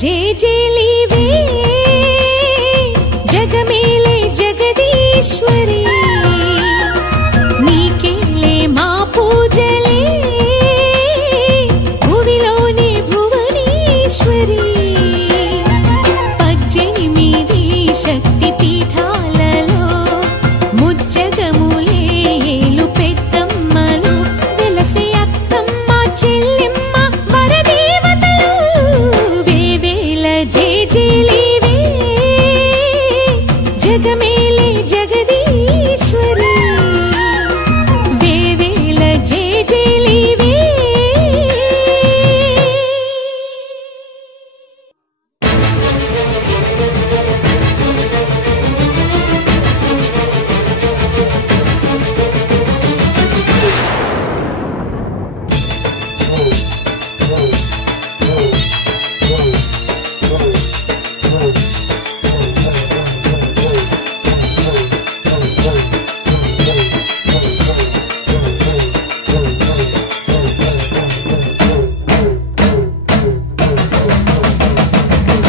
జేజేలివే జగమేలే జగదీశ్వరి నీకేలే మా పూజలే భువిలోని భువనేశ్వరి 18 శక్తి పీఠాలలో ముజ్జగములే ఏలు పెద్దమ్మలు వెలసే అక్కమ్మ చెల్లెమ్మ వరదేవతలు వేవేల జేజేలివే జగమేలే జగదీశ్వరి వేవేల జేజేలివే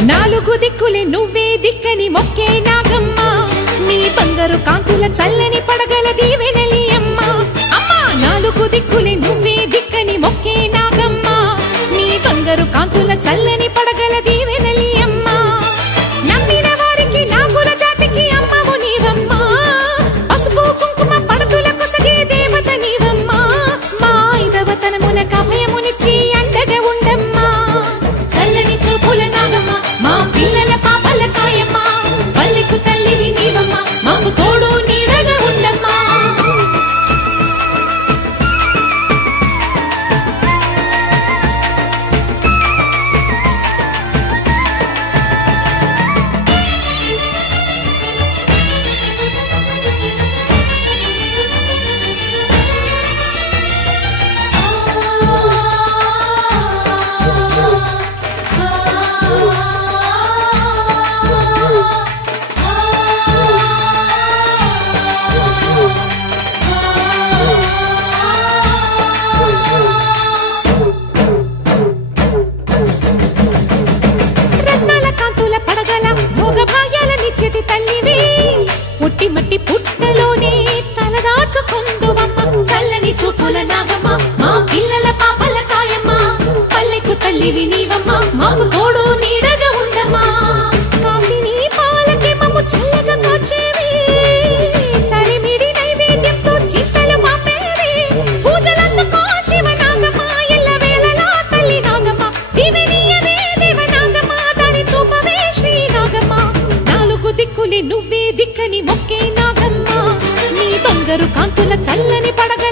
నాలుగు దిక్కులే నువ్వే దిక్కని మొక్కే నాగమ్మ నీ బంగారు కాంతుల చల్లని పడగల దీవెనలి అమ్మ అమ్మా నాలుగు దిక్కులే నువ్వే దిక్కని మొక్కే నాగమ్మ నీ బంగారు కాంతుల చల్లని పడగల దీవెనలి అమ్మ నమ్మిన వారికి నాగుల జాతికి అమ్మవు నీవమ్మ పసుపు కుంకుమ పడతుల కొసగే దేవత నీవమ్మ మా ఐదవతనమునకు అభయమునిచ్చి అండగా ఉండమ్మా చల్లని చూపుల నాగమ్మ మా పిల్లల పాపల కాయమ్మ పల్లెకు తల్లివి నీవమ్మ మాకు తోడు నీడగా ఉండమ్మా పుట్టి మట్టి పుట్టలోనే తలదాచుకుందువమ్మ చల్లని చూపుల నాగమ్మ మా పిల్లల పాపల కాయమ్మ పల్లెకు తల్లివి నీవమ్మ మాకు తోడు నీడగా ఉండమ్మా కాసిని పాలకి మమ్ము చల్లగా కాచేవి చలిమిడి నైవేద్యంతో చింతలు మాపేవి పూజలందుకో శివ నాగమ్మ ఎల్ల వేళలా తల్లి నాగమ్మ దివినీయవే దేవ నాగమ్మ దారి చూపవే శ్రీ నాగమ్మ నాలుగు దిక్కులే నువ్వే దిక్కని మొక్కే నాగమ్మ నీ బంగారు కాంతుల చల్లని పడగ